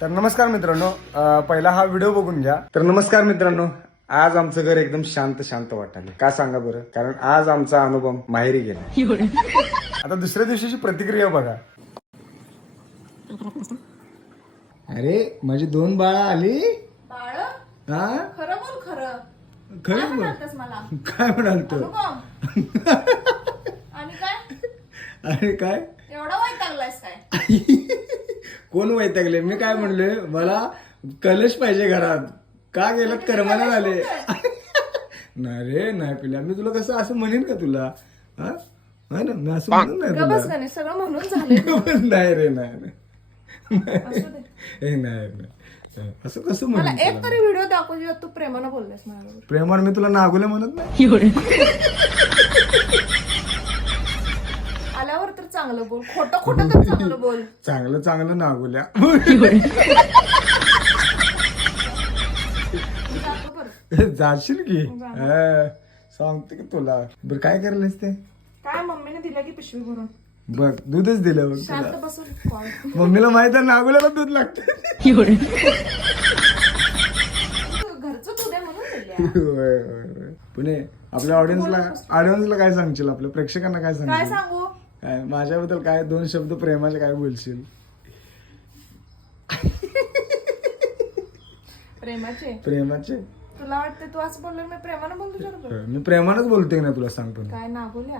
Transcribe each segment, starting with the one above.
तर नमस्कार मित्रांनो, पहिला हा व्हिडिओ बघून घ्या. तर नमस्कार मित्रांनो, आज आमचं घर एकदम शांत शांत वाटायला. का सांगा बरं? कारण आज आमचा अनुभव माहेरी गेला. आता दुसऱ्या दिवशीची प्रतिक्रिया बघा. अरे माझी 2 बाळा आली. बाळ हा खरं बोल खरं. खरंच काय बोल. म्हणालतस मला? काय म्हणालतो? अनुपम. आणि काय अरे काय एवढा वैतागलायस काय? कोण वैतागले? मी काय म्हणले, मला कलश पाहिजे घरात. का गेलात कर्माला झाले? नाही रे, नाही पिल्या. मी तुला कसं असं म्हणेन का तुला? हा ना, मी असं म्हणून नाही गबस तुला. गणे सगळं म्हणून झालं. नाही रे, नाही असू दे. हे नाही असं कसं मला म्हणून एक तरी व्हिडिओ दाखव जेव्हा तू प्रेमानं बोललेस माझ्याबरोबर. प्रेमाने मी तुला नागुले म्हणत नाही. आल्यावर तर चांगलं बोल, खोटं खोटं तर चांगलं बोल. चांगलं चांगलं नागुल्या. जातो बरं. जाशील की हा, सांगते की तुला. बरं काय करायलास ते? काय मम्मीने दिलं की पिशवी भरून बघ दूधच दिलं बघ शांत तुला. बसून कॉल. मम्मीला माहित आहे नागुल्याला दूध लागतं. घरचं दूध आहे म्हणून दिल्या. होय, होय, होय. पुणे आपल्या ऑडियन्सला काय सांगशील? आपल्या प्रेक्षकांना काय काय सांगशील? सांगू? काय माझ्याबद्दल काय 2 शब्द प्रेमाचे काय बोलशील? प्रेमाचे तुला वाटतं तू असं बोललो मी प्रेमानं बोल तुझ्याबरोबर? मी प्रेमानच बोलतोय ना तुला सांगतो ना. काय नागोल्या.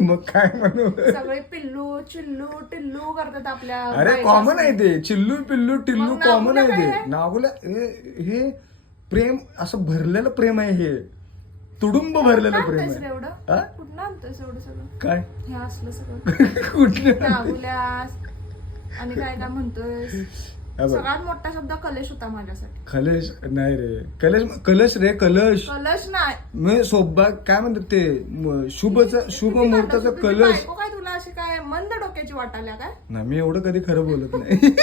मग काय म्हणू? सगळे पिल्लू चिल्लू टिल्लू करतात आपल्या अरे बायका. कॉमन आहे ते. चिल्लू पिल्लू टिल्लू मग कॉमन आहे नागुल्या ते. काय आहे? नागुल्या हे प्रेम असं भरलेलं प्रेम आहे. हे तुडुंब भरलेलं प्रेम आणतोयस रे आहे. एवढं? हा? कुठनं आणतोयस एवढं सगळं? काय हे असलं सगळं कुठलं? नागुल्यास आणि काय काय म्हणतोयस? हा बघ. सगळ्यात मोठा शब्द कलेश होता माझ्यासाठी. कलश नाही रे, कलश रे, कलश. कलश नाही. मी सौभाग्य काय म्हणतात ते, शुभ मुहूर्ताचा तुझी कलश. बायको काय तुला अशी काय मंद डोक्याची वाटाल्या काय? नाही, मी एवढं कधी खरं बोलत नाही.